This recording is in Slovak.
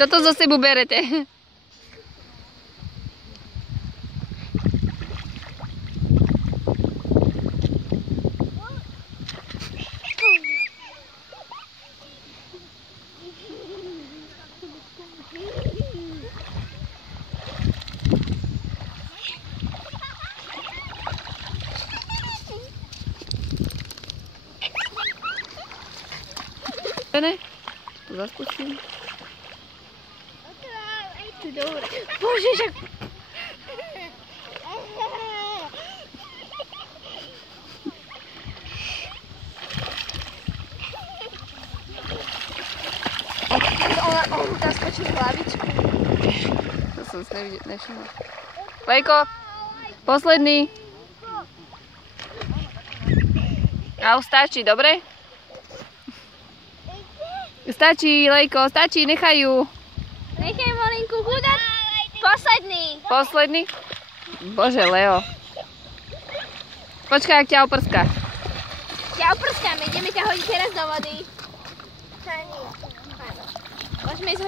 Čo to zo sebou berete? Ne? To zaskočím. Bože, že... On tam skočil hlavičku. To som si nevšimla. Lejko, posledný. A už stačí, dobre? Stačí, Lejko, stačí, nechajú. Nechaj malinku chudať. Posledný. Posledný? Bože, Leo. Počkaj, ak ťa oprská. Ťa oprskáme, ideme ťa hodiť teraz do vody. Poďme ísť